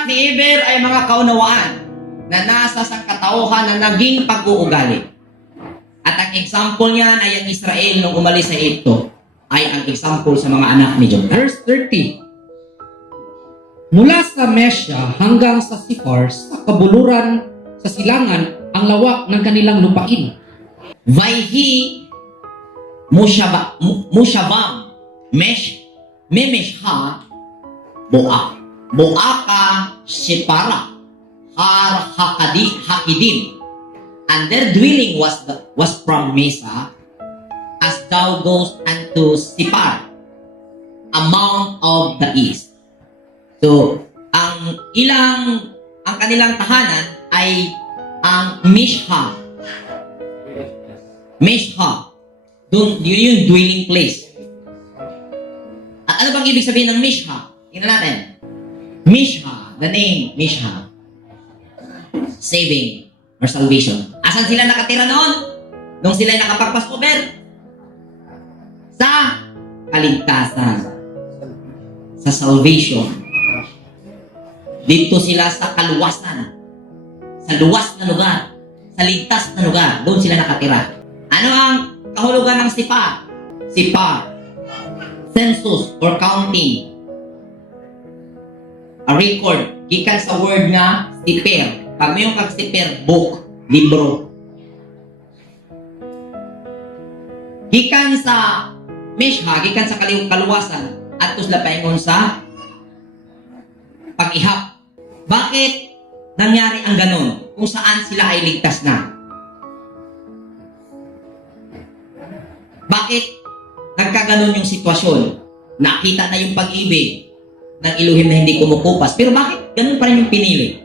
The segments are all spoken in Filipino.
anak ni Eber ay mga kaunawaan na nasa sangkatauhan na naging pag-uugali. At ang example niyan ay ang Israel nung umalis sa Egypto ay ang example sa mga anak ni Job. Verse 30. Mula sa Mesya hanggang sa Sifar, sa kabuluran sa silangan, ang lawak ng kanilang lupain. Vayhi Mushabam Memesha Boak. Boaka Sipara Har Hakidim. And their dwelling was from Mesa, as thou goest unto Sipar, a mount of the east. So, ang kanilang tahanan ay ang Mishha. Yun yung dwelling place. At ano bang ibig sabihin ng Mishha? Tingnan natin. Mishha, the name Mishha, saving or salvation. Asan sila nakatira noon? Nung sila nakapagpaskover? Sa kaligtasan. Sa salvation. Dito sila sa kaluwasan. Sa luwas na lugar. Sa ligtas na lugar. Doon sila nakatira. Ano ang kahulugan ng Sipar? Sipar. Census or counting. A record. Gikan sa word nga siper. Pag may yung kag-siper, book, libro. Gikan sa Mishha, gikan sa kaluwasan, at kusla paingon sa pag-ihap. Bakit nangyari ang ganon? Kung saan sila ay ligtas na? Bakit nagkaganon yung sitwasyon? Nakita na yung pag-ibig ng Elohim na hindi kumukupas. Pero bakit ganun pa rin yung pinili?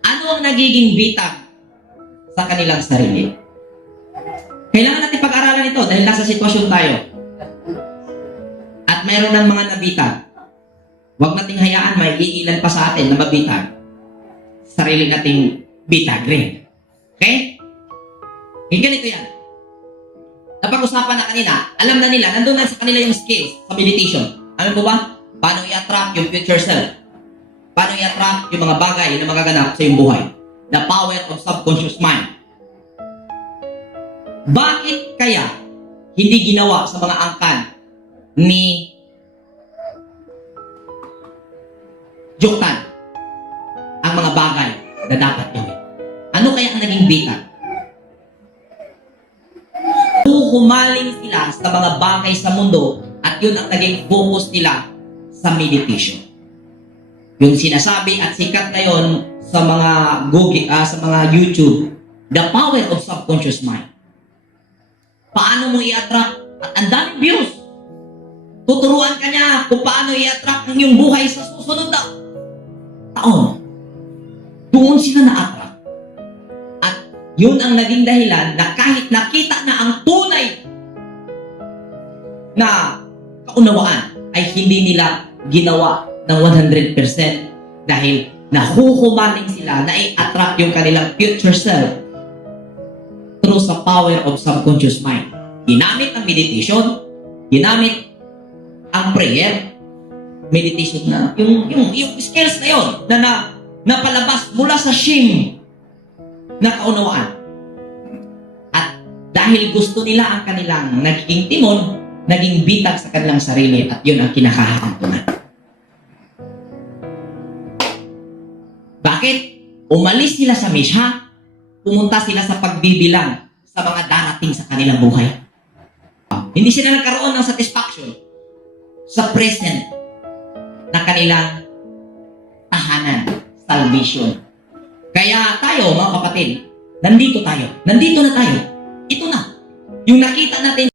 Ano ang nagiging bitag sa kanilang sarili? Kailangan natin pag-aralan ito dahil nasa sitwasyon tayo. At mayroon ng mga nabitag. Huwag nating hayaan may iilan pa sa atin na mabitag. Sarili nating bitag rin. Okay? Ganito yan. Napag-usapan na kanina, alam na nila, nandun na sa kanila yung skills sa meditation. Ano po ba? Paano i-attract yung future self? Paano i-attract yung mga bagay na magaganap sa iyong buhay? The power of subconscious mind. Bakit kaya hindi ginawa sa mga angkan ni Joktan ang mga bagay na dapat gawin? Ano kaya ang naging bitag? Humaling sila sa mga bagay sa mundo at yun ang naging focus nila sa meditation. Yung sinasabi at sikat ngayon sa mga Google, sa mga YouTube, the power of subconscious mind. Paano mo i-attract? At ang daming views. Tuturuan ka niya kung paano i-attract ang iyong buhay sa susunod na taon. Doon sila na-attract. At yun ang naging dahilan na kahit nakita na ang tunay na kaunawaan ay hindi nila ginawa ng 100% dahil nahuhumaling sila na i-attract yung kanilang future self through sa power of subconscious mind. Ginamit ang meditation, ginamit ang prayer, meditation na, yung skills na yun, na napalabas mula sa shame na kaunawaan. At dahil gusto nila ang kanilang naging timon, naging bitag sa kanilang sarili at yun ang kinakahatantunan. Bakit? Umalis sila sa Mishha, pumunta sila sa pagbibilang sa mga darating sa kanilang buhay. Hindi sila nagkaroon ng satisfaction sa present na kanilang tahanan, salvation. Kaya tayo, mga kapatid, nandito tayo. Nandito na tayo. Ito na. Yung nakita natin